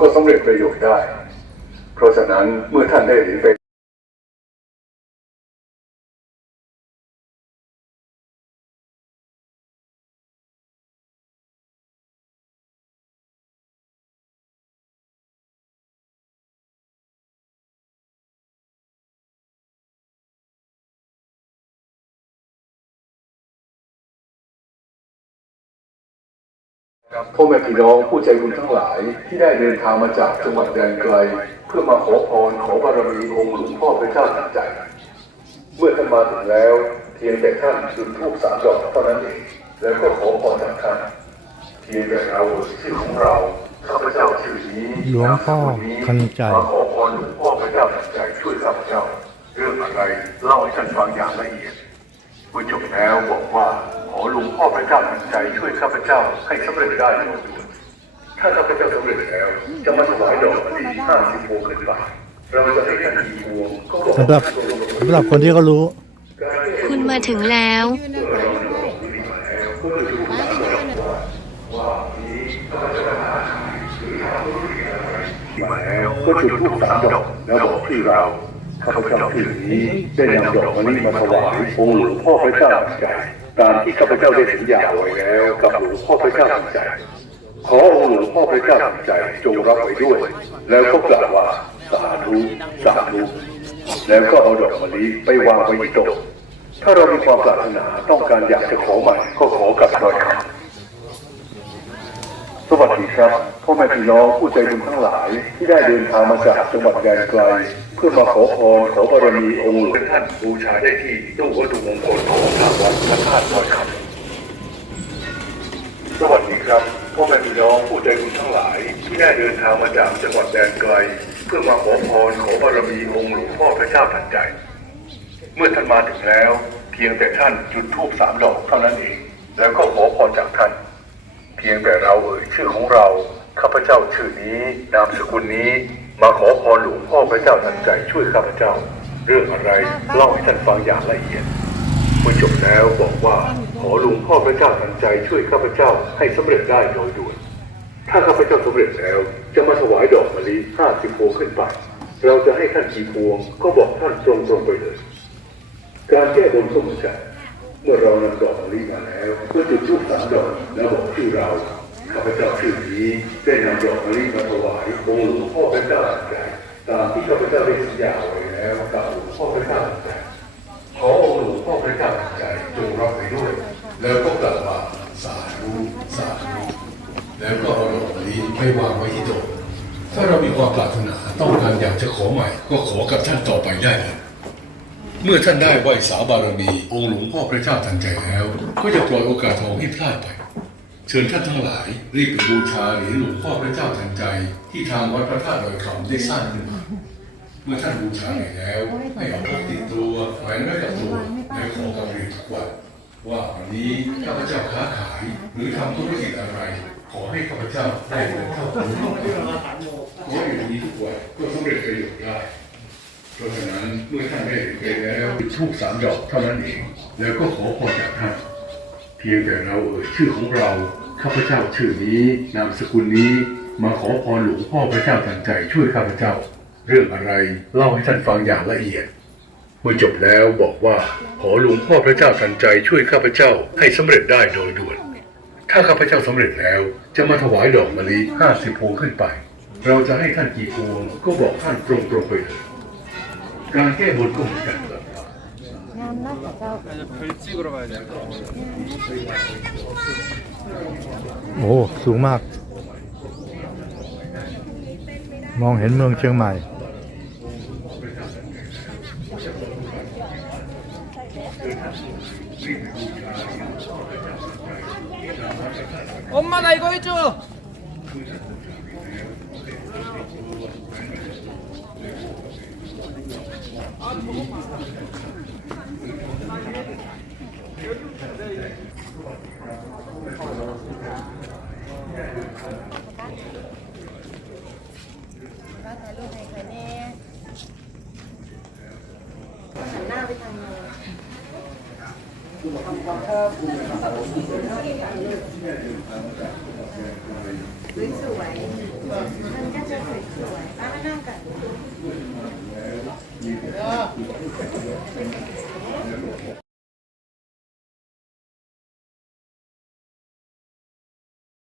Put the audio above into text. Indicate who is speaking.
Speaker 1: ก็สำเร็จประโยชน์ได้ เพราะฉะนั้นเมื่อท่านได้เหรียญไป พ่อแม่พี่น้องผู้ใจบุญทั้งหลายที่ได้เดินทางมาจากจังหวัดแดนไกล เพื่อมาขอพรขอบารมีองค์หลวงพ่อพระเจ้าทันใจ เมื่อท่านมาถึงแล้วเพียงแต่ท่านจุดธูปสามดอกเท่านั้นเองแล้วก็ขอพรจากท่านเพียงแต่เราชื่อของเราข้าพเจ้าชื่อนี้
Speaker 2: หลวงพ่อทันใจ
Speaker 1: มาขอพรหลวงพ่อพระเจ้าทันใจช่วยข้าพเจ้า เรื่องอะไรเล่าให้ท่านฟังอย่างละเอียดเมื่อจบแล้วบอกว่า ระเจ้าทันใจช่วยข้าพเจ้าให้สำเร็จได้ทั้งหมดถ้าข้าพเจ้าสำเร็จแล้ว จะมาถวายดอกมะลิห้าสิบพวงขึ้นไปเราจะให้ท่านกี่พวงก็บอก
Speaker 2: สำหรับสำหรับคนที่เขารู้
Speaker 3: คุณมาถึงแล้ว
Speaker 1: มาแล้วก็จุดธูปสามดอกแล้วบอกที่เราข้าพเจ้าที่นี้ได้นำดอกมะลิมาถวายองค์หลวงพ่อพระเจ้าทันใจ ตามที่ข้าพเจ้าได้สัญญาไว้แล้วกับหลวงพ่อพระเจ้าทันใจ ขอองค์หลวงพ่อพระเจ้าทันใจจงรับไว้ด้วย แล้วก็กล่าวว่าสาธุสาธุแล้วก็เอาดอกมะลิไปวางไว้ที่โต๊ะถ้าเรามีความปรารถนาต้องการอยากจะขอใหม่ก็ขอกลับดอยคำสวัสดีครับพ่อแม่พี่น้องผู้ใจบุญทั้งหลายที่ได้เดินทางมาจากจังหวัดแดนไกล พื่อมาขอพรขอบารมีองค์หลวงท่านบูชาได้ที่ตู้วัตถุมงคลของทางวัดพระธาตุดอยคำสวัสดีครับพ่อแม่พี่น้องผู้ใจบุญทั้งหลาย ที่ได้เดินทางมาจากจังหวัดแดนไกล เพื่อมาขอพรขอบารมีองค์หลวงพ่อพระเจ้าทันใจ เมื่อท่านมาถึงแล้ว เพียงแต่ท่านจุดธูปสามดอกเท่านั้นเอง แล้วก็ขอพรจากท่าน เพียงแต่เราเอ่ยชื่อของเราข้าพเจ้าชื่อนี้นามสกุลนี้ มาขอพรหลวงพ่อพระเจ้าทันใจช่วยข้าพเจ้า เรื่องอะไรเล่าให้ท่านฟังอย่างละเอียดเมื่อจบแล้วบอกว่าขอหลวงพ่อพระเจ้าทันใจช่วยข้าพเจ้าให้สำเร็จได้โดยด่วน ถ้าข้าพเจ้าสำเร็จแล้ว จะมาถวายดอกมะลิห้าสิบพวงขึ้นไป เราจะให้ท่านกี่พวงก็บอกท่านตรงๆไปเลย การแก้บนก็เหมือนกันเมื่อเรานำดอกมะลิมาแล้วก็จุดธูปสามดอกแล้วบอกชื่อเรา ข้าพเจ้าชื่อนี้ได้นำดอกมะลิมาถวายองค์หลวงพ่อพระเจ้าทันใจตามที่ข้าพเจ้าได้สัญญาไว้แล้วกับหลวงพ่อพระเจ้าทันใจขอองค์หลวงพ่อพระเจ้าทันใจจงรับไปด้วย แล้วก็กล่าวว่าสาธุสาธุแล้วก็เอาดอกมะลิไปวางไว้ที่โต๊ะถ้าเรามีความปรารถนาต้องการอยากจะขอใหม่ ก็ขอกับท่านต่อไปได้เลยเมื่อท่านได้ไหวสาบารมีองค์หลวงพ่อพระเจ้าทันใจแล้ว ก็จะปล่อยโอกาสทองให้พลาดไป เชิญท่านทั้งหลาย รีบไปบูชาเหรียญหลวงพ่อพระเจ้าทันใจ ที่ทางวัดพระธาตุดอยคำได้สร้างขึ้นมาเมื่อท่านบูชาไปแล้วให้เอาพกติดตัวแหวนไว้กับตัวและขอกำเรียนทุกวันว่าวันนี้ข้าพเจ้าค้าขายหรือทำธุรกิจอะไร ขอให้ข้าพเจ้าได้เงินเข้าตัวขออย่างนี้ทุกวันก็สำเร็จประโยชน์ได้เพราะฉะนั้นเมื่อท่านได้ไปแล้วทูบสามดอกเท่านั้นเอง แล้วก็ขอพรจากท่านเพียงแต่เราเอ่ยชื่อของเรา ข้าพเจ้าชื่อนี้นามสกุลนี้มาขอพรหลวงพ่อพระเจ้าทันใจช่วยข้าพเจ้า เรื่องอะไรเล่าให้ท่านฟังอย่างละเอียดเมื่อจบแล้วบอกว่าขอหลวงพ่อพระเจ้าทันใจช่วยข้าพเจ้าให้สำเร็จได้โดยด่วน ถ้าข้าพเจ้าสำเร็จแล้วจะมาถวายดอกมะลิห้าสิบพวงขึ้นไป เราจะให้ท่านกี่พวงก็บอกท่านตรงๆไปเลยการแก้บนก็เหมือนกันครับ 만나서자
Speaker 4: 별찍으러 가야 돼.
Speaker 2: โอ้สูงมาก มองเห็นเมืองเชียงใหม่
Speaker 4: 엄마 나 이거 해 줘.
Speaker 1: ว่าถ่ายรูปให้ใครแน่หันหน้าไปทางโน้นสวยสวยมันก็จะสวยสวยมามานั่งกัน